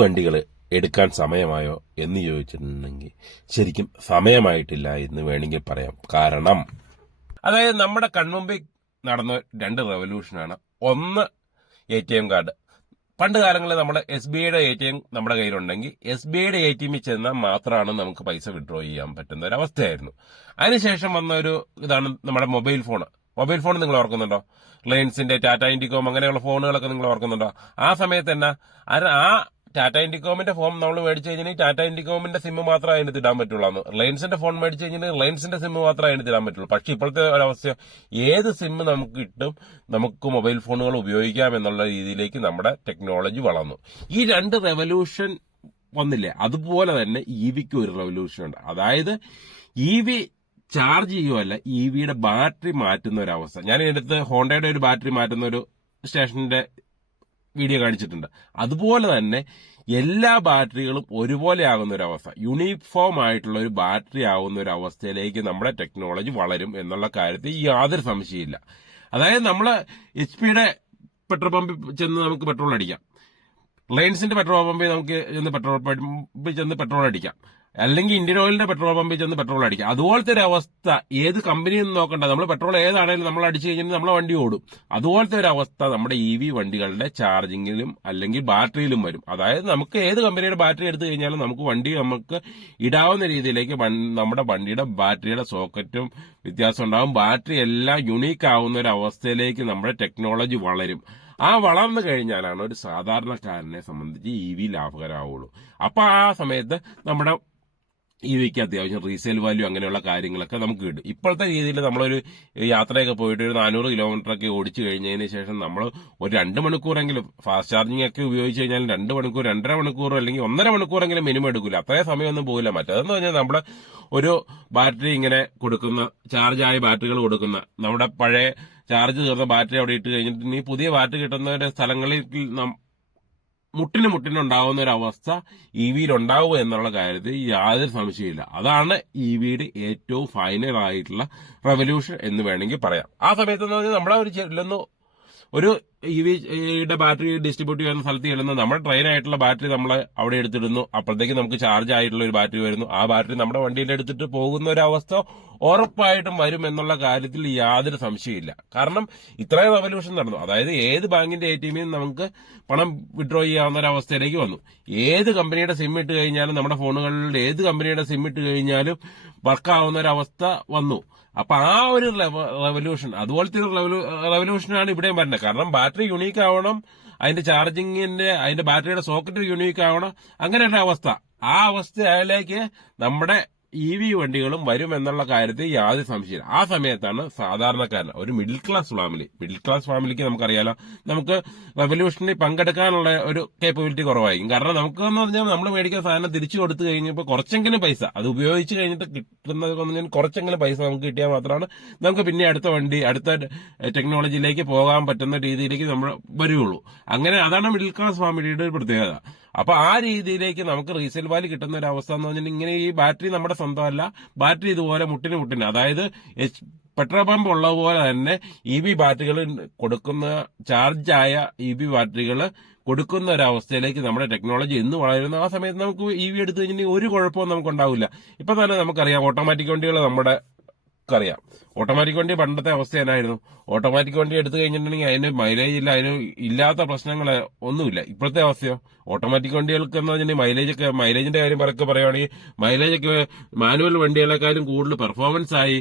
വണ്ടികൾ എടുക്കാൻ സമയമായോ എന്ന് ചോദിച്ചിട്ടുണ്ടെങ്കിൽ ശരിക്കും സമയമായിട്ടില്ല എന്ന് വേണമെങ്കിൽ പറയാം. കാരണം അതായത് നമ്മുടെ കൺമുമ്പിൽ നടന്ന രണ്ട് റെവല്യൂഷനാണ്. ഒന്ന്, ATM കാർഡ്. പണ്ട് കാലങ്ങളിൽ നമ്മുടെ SBIയുടെ ATM നമ്മുടെ കയ്യിലുണ്ടെങ്കിൽ SBIയുടെ ATMിൽ ചെന്നാൽ മാത്രമാണ് നമുക്ക് പൈസ വിഡ്രോ ചെയ്യാൻ പറ്റുന്ന ഒരു അവസ്ഥയായിരുന്നു. അതിനുശേഷം വന്ന ഒരു ഇതാണ് നമ്മുടെ മൊബൈൽ ഫോൺ. നിങ്ങൾ ഓർക്കുന്നുണ്ടോ? റിലയൻസിന്റെ, ടാറ്റ ഇൻഡിക്കോം അങ്ങനെയുള്ള ഫോണുകളൊക്കെ നിങ്ങൾ ഓർക്കുന്നുണ്ടോ? ആ സമയത്ത് തന്നെ ആ ടാറ്റ ഇൻഡിക്കോമിന്റെ ഫോൺ നമ്മൾ മേടിച്ചു കഴിഞ്ഞാൽ ടാറ്റ ഇൻഡിക്കോമിന്റെ സിം മാത്രമേ അതിനകത്ത് ഇടാൻ പറ്റുള്ളൂ. റിലയൻസിന്റെ ഫോൺ മേടിച്ചു കഴിഞ്ഞാൽ റിലയൻസിന്റെ സിം മാത്രമേ അതിനകത്ത് ഇടാൻ പറ്റുള്ളൂ. പക്ഷെ ഇപ്പോഴത്തെ ഒരവസ്ഥ ഏത് സിം നമുക്ക് കിട്ടും, നമുക്ക് മൊബൈൽ ഫോണുകൾ ഉപയോഗിക്കാം എന്നുള്ള രീതിയിലേക്ക് നമ്മുടെ ടെക്നോളജി വളർന്നു. ഈ രണ്ട് റെവല്യൂഷൻ വന്നില്ലേ, അതുപോലെ തന്നെ EVക്ക് ഒരു റെവല്യൂഷൻ ഉണ്ട്. അതായത് EV ചാർജ് ചെയ്യുമല്ല, EVയുടെ ബാറ്ററി മാറ്റുന്ന ഒരു അവസ്ഥ. ഞാൻ എടുത്ത് ഹോണ്ടയുടെ ഒരു ബാറ്ററി മാറ്റുന്ന ഒരു സ്റ്റേഷന്റെ വീഡിയോ കാണിച്ചിട്ടുണ്ട്. അതുപോലെ തന്നെ എല്ലാ ബാറ്ററികളും ഒരുപോലെ ആകുന്ന ഒരു അവസ്ഥ, യൂണിഫോം ആയിട്ടുള്ള ഒരു ബാറ്ററി ആകുന്ന ഒരു അവസ്ഥയിലേക്ക് നമ്മുടെ ടെക്നോളജി വളരും എന്നുള്ള കാര്യത്തിൽ യാതൊരു സംശയമില്ല. അതായത് നമ്മള് HPയുടെ പെട്രോൾ പമ്പിൽ ചെന്ന് നമുക്ക് പെട്രോൾ അടിക്കാം, റിലയൻസിന്റെ പെട്രോൾ പമ്പിൽ നമുക്ക് ചെന്ന് പെട്രോൾ അടിക്കാം, അല്ലെങ്കിൽ ഇന്ത്യൻ ഓയിലിന്റെ പെട്രോൾ പമ്പിൽ ചെന്ന് പെട്രോൾ അടിക്കാം. അതുപോലത്തെ ഒരു അവസ്ഥ ഏത് കമ്പനിയൊന്നും നോക്കണ്ട, നമ്മൾ പെട്രോൾ ഏതാണെങ്കിലും നമ്മൾ അടിച്ചു കഴിഞ്ഞാൽ നമ്മളെ വണ്ടി ഓടും. അതുപോലത്തെ ഒരു അവസ്ഥ നമ്മുടെ EV വണ്ടികളുടെ ചാർജിങ്ങിലും അല്ലെങ്കിൽ ബാറ്ററിയിലും വരും. അതായത് നമുക്ക് ഏത് കമ്പനിയുടെ ബാറ്ററി എടുത്തു കഴിഞ്ഞാലും നമുക്ക് ഇടാവുന്ന രീതിയിലേക്ക് നമ്മുടെ വണ്ടിയുടെ ബാറ്ററിയുടെ സോക്കറ്റും വ്യത്യാസം ഉണ്ടാവും. ബാറ്ററി എല്ലാം യുണീക്ക് ആവുന്ന ഒരു അവസ്ഥയിലേക്ക് നമ്മുടെ ടെക്നോളജി വളരും. ആ വളർന്നു കഴിഞ്ഞാലാണ് ഒരു സാധാരണക്കാരനെ സംബന്ധിച്ച് EV ലാഭകരമാവുള്ളൂ. അപ്പൊ ആ സമയത്ത് നമ്മുടെ EVക്ക് അത്യാവശ്യം റീസെയിൽ വാല്യൂ അങ്ങനെയുള്ള കാര്യങ്ങളൊക്കെ നമുക്ക് കിട്ടും. ഇപ്പോഴത്തെ രീതിയിൽ നമ്മളൊരു യാത്രയൊക്കെ പോയിട്ട് ഒരു 400 കിലോമീറ്ററൊക്കെ ഓടിച്ചു കഴിഞ്ഞതിന് ശേഷം നമ്മൾ ഒരു 2 മണിക്കൂറെങ്കിലും ഫാസ്റ്റ് ചാർജിങ് ഒക്കെ ഉപയോഗിച്ച് കഴിഞ്ഞാൽ 2 മണിക്കൂർ, 2.5 മണിക്കൂർ അല്ലെങ്കിൽ 1.5 മണിക്കൂറെങ്കിലും മിനിമം എടുക്കില്ല. അത്രയും സമയമൊന്നും പോകില്ല. മറ്റേതെന്ന് പറഞ്ഞാൽ നമ്മുടെ ഒരു ബാറ്ററി ഇങ്ങനെ കൊടുക്കുന്ന, ചാർജായ ബാറ്ററികൾ കൊടുക്കുന്ന, നമ്മുടെ പഴയ ചാർജ് തീർന്ന ബാറ്ററി അവിടെ ഇട്ട് കഴിഞ്ഞിട്ട് ഇനി പുതിയ ബാറ്ററി കിട്ടുന്ന ഒരു സ്ഥലങ്ങളിൽ മുട്ടിനുണ്ടാവുന്ന ഒരു അവസ്ഥ EVയിൽ ഉണ്ടാവുക എന്നുള്ള കാര്യത്തിൽ യാതൊരു സംശയമില്ല. അതാണ് EVയുടെ ഏറ്റവും ഫൈനൽ ആയിട്ടുള്ള റെവല്യൂഷൻ എന്ന് വേണമെങ്കിൽ പറയാം. ആ സമയത്ത് നമ്മളെ ഒരു EVയുടെ ബാറ്ററി ഡിസ്ട്രിബ്യൂട്ട് ചെയ്യുന്ന സ്ഥലത്ത് ചെല്ലുന്ന നമ്മുടെ ട്രെയിൻ ആയിട്ടുള്ള ബാറ്ററി നമ്മൾ അവിടെ എടുത്തിടുന്നു. അപ്പോഴത്തേക്ക് നമുക്ക് ചാർജ് ആയിട്ടുള്ള ഒരു ബാറ്ററി വരുന്നു. ആ ബാറ്ററി നമ്മുടെ വണ്ടിയിൽ എടുത്തിട്ട് പോകുന്ന ഒരു അവസ്ഥ ഉറപ്പായിട്ടും വരും എന്നുള്ള കാര്യത്തിൽ യാതൊരു സംശയമില്ല. കാരണം ഇത്രയും റെവല്യൂഷൻ നടന്നു. അതായത് ഏത് ബാങ്കിന്റെ ATMിൽ നമുക്ക് പണം വിഡ്രോ ചെയ്യാവുന്ന ഒരു അവസ്ഥയിലേക്ക് വന്നു. ഏത് കമ്പനിയുടെ സിം ഇട്ട് കഴിഞ്ഞാലും, നമ്മുടെ ഫോണുകളിൽ ഏത് കമ്പനിയുടെ സിം ഇട്ട് കഴിഞ്ഞാലും വർക്കാവുന്ന ഒരു അവസ്ഥ വന്നു. അപ്പൊ ആ ഒരു റെവല്യൂഷൻ, അതുപോലത്തെ ഒരു റെവല്യൂഷനാണ് ഇവിടെയും വരുന്നത്. കാരണം ബാറ്ററി യുണീക്ക് ആവണം, അതിന്റെ ബാറ്ററിയുടെ സോക്കറ്റ് യുണീക്ക് ആവണം, അങ്ങനെയുള്ള അവസ്ഥ. ആ അവസ്ഥയിലേക്ക് നമ്മുടെ EV വണ്ടികളും വരും എന്നുള്ള കാര്യത്തിൽ യാതൊരു സംശയമില്ല. ആ സമയത്താണ് സാധാരണക്കാരൻ, ഒരു മിഡിൽ ക്ലാസ് ഫാമിലിക്ക് നമുക്കറിയാലോ, നമുക്ക് റെവല്യൂഷനിൽ പങ്കെടുക്കാനുള്ള ഒരു കേപ്പബിലിറ്റി കുറവായിരിക്കും. കാരണം നമുക്ക് എന്ന് പറഞ്ഞാൽ നമ്മൾ മേടിക്കുന്ന സാധനം തിരിച്ചു കൊടുത്തു കഴിഞ്ഞപ്പോൾ കുറച്ചെങ്കിലും പൈസ, അത് ഉപയോഗിച്ച് കഴിഞ്ഞിട്ട് കിട്ടുന്നത് കുറച്ചെങ്കിലും പൈസ നമുക്ക് കിട്ടിയാൽ മാത്രമാണ് നമുക്ക് പിന്നെ അടുത്ത ടെക്നോളജിയിലേക്ക് പോകാൻ പറ്റുന്ന രീതിയിലേക്ക് നമ്മൾ വരുള്ളൂ. അങ്ങനെ അതാണ് മിഡിൽ ക്ലാസ് ഫാമിലിയുടെ ഒരു പ്രത്യേകത. അപ്പൊ ആ രീതിയിലേക്ക് നമുക്ക് റീസെയിൽ വാല്യൂ കിട്ടുന്ന ഒരു അവസ്ഥ എന്ന് പറഞ്ഞാൽ ഇങ്ങനെ ഈ ബാറ്ററി നമ്മുടെ സ്വന്തമല്ല, ബാറ്ററി ഇതുപോലെ മുട്ടിന് അതായത് പെട്രോൾ പമ്പ് ഉള്ള പോലെ തന്നെ EV ബാറ്ററികൾ കൊടുക്കുന്ന, ചാർജായ EV ബാറ്ററികൾ കൊടുക്കുന്ന ഒരു അവസ്ഥയിലേക്ക് നമ്മുടെ ടെക്നോളജി എന്ന് വളരുന്നു. ആ സമയത്ത് നമുക്ക് EV എടുത്തു കഴിഞ്ഞാൽ ഒരു കുഴപ്പവും നമുക്ക് ഉണ്ടാവില്ല. ഇപ്പൊ തന്നെ നമുക്കറിയാം, ഓട്ടോമാറ്റിക് വണ്ടികൾ അറിയാം. ഓട്ടോമാറ്റിക് വണ്ടി പണ്ടത്തെ അവസ്ഥ എന്നായിരുന്നു? ഓട്ടോമാറ്റിക് വണ്ടി എടുത്തു കഴിഞ്ഞിട്ടുണ്ടെങ്കിൽ അതിന് മൈലേജ് ഇല്ല, അതിന് ഇല്ലാത്ത പ്രശ്നങ്ങൾ ഒന്നുമില്ല. ഇപ്പോഴത്തെ അവസ്ഥയോ, ഓട്ടോമാറ്റിക് വണ്ടികൾക്ക് എന്ന് പറഞ്ഞാൽ മൈലേജിന്റെ കാര്യം പറയുകയാണെങ്കിൽ മൈലേജൊക്കെ മാനുവൽ വണ്ടികളെക്കാളും കൂടുതൽ പെർഫോമൻസ് ആയി,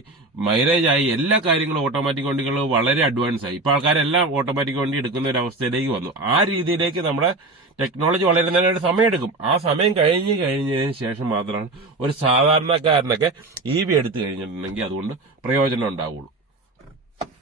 മൈലേജ് ആയി, എല്ലാ കാര്യങ്ങളും ഓട്ടോമാറ്റിക് വണ്ടികൾ വളരെ അഡ്വാൻസ് ആയി. ഇപ്പൊ ആൾക്കാരെല്ലാം ഓട്ടോമാറ്റിക് വണ്ടി എടുക്കുന്ന ഒരു അവസ്ഥയിലേക്ക് വന്നു. ആ രീതിയിലേക്ക് നമ്മുടെ ടെക്നോളജി വളരുന്നതിന് ഒരു സമയമെടുക്കും. ആ സമയം കഴിഞ്ഞതിന് ശേഷം മാത്രമാണ് ഒരു സാധാരണക്കാരനൊക്കെ EV എടുത്തു കഴിഞ്ഞിട്ടുണ്ടെങ്കിൽ അതുകൊണ്ട് പ്രയോജനം ഉണ്ടാവുള്ളൂ.